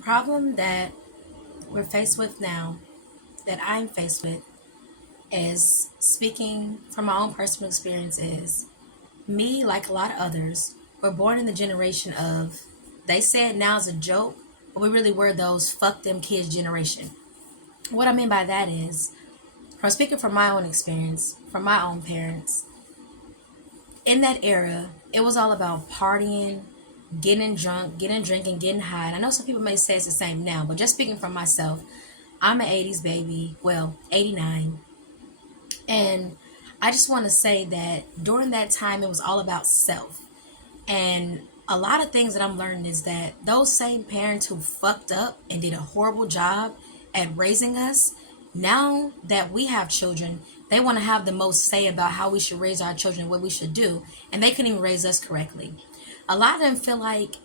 problem that we're faced with now, that I'm faced with, is speaking from my own personal experience, is me, like a lot of others, were born in the generation of, they say it now as a joke, but we really were those fuck them kids generation. What I mean by that is, from speaking from my own experience, from my own parents, in that era, it was all about partying, getting drunk, getting drinking, getting high. And I know some people may say it's the same now, but just speaking for myself, I'm an 80s baby, well, 89. And I just want to say that during that time, it was all about self. And a lot of things that I'm learning is that those same parents who fucked up and did a horrible job at raising us, now that we have children, they want to have the most say about how we should raise our children, what we should do, and they couldn't even raise us correctly. A lot of them feel like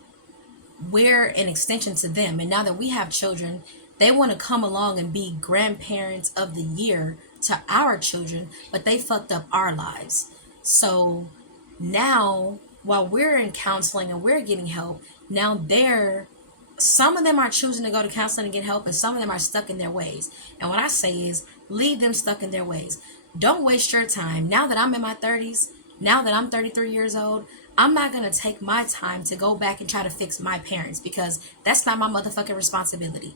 we're an extension to them, and now that we have children, they want to come along and be grandparents of the year to our children, but they fucked up our lives. So now, while we're in counseling and we're getting help, now some of them are choosing to go to counseling and get help, and some of them are stuck in their ways. And what I say is, leave them stuck in their ways. Don't waste your time. Now that I'm in my 30s, now that I'm 33 years old, I'm not going to take my time to go back and try to fix my parents, because that's not my motherfucking responsibility.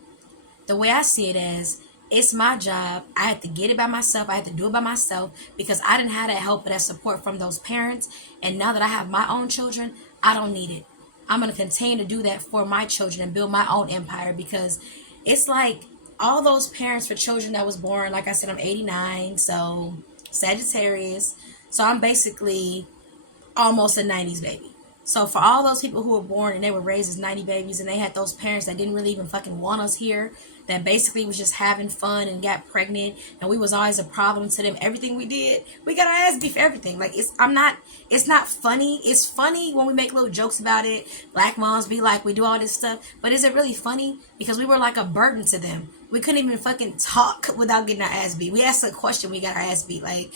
The way I see it as, it's my job. I had to get it by myself. I had to do it by myself because I didn't have that help or that support from those parents. And now that I have my own children, I don't need it. I'm going to continue to do that for my children and build my own empire, because it's like all those parents for children that was born, like I said, I'm 89, so Sagittarius. So I'm basically almost a 90s baby. So for all those people who were born and they were raised as 90 babies, and they had those parents that didn't really even fucking want us here, that basically was just having fun and got pregnant, and we was always a problem to them. Everything we did, we got our ass beat for everything. Like, it's not funny. It's funny when we make little jokes about it. Black moms be like, we do all this stuff, but is it really funny? Because we were like a burden to them. We couldn't even fucking talk without getting our ass beat. We asked a question, we got our ass beat. Like,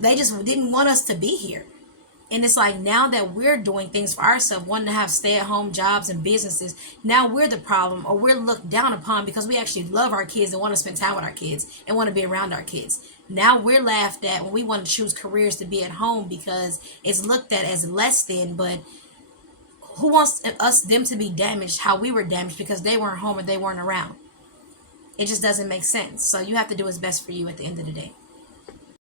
they just didn't want us to be here. And it's like, now that we're doing things for ourselves, wanting to have stay-at-home jobs and businesses, now we're the problem, or we're looked down upon because we actually love our kids and want to spend time with our kids and want to be around our kids. Now we're laughed at when we want to choose careers to be at home because it's looked at as less than. But who wants them to be damaged how we were damaged because they weren't home and they weren't around? It just doesn't make sense. So you have to do what's best for you at the end of the day.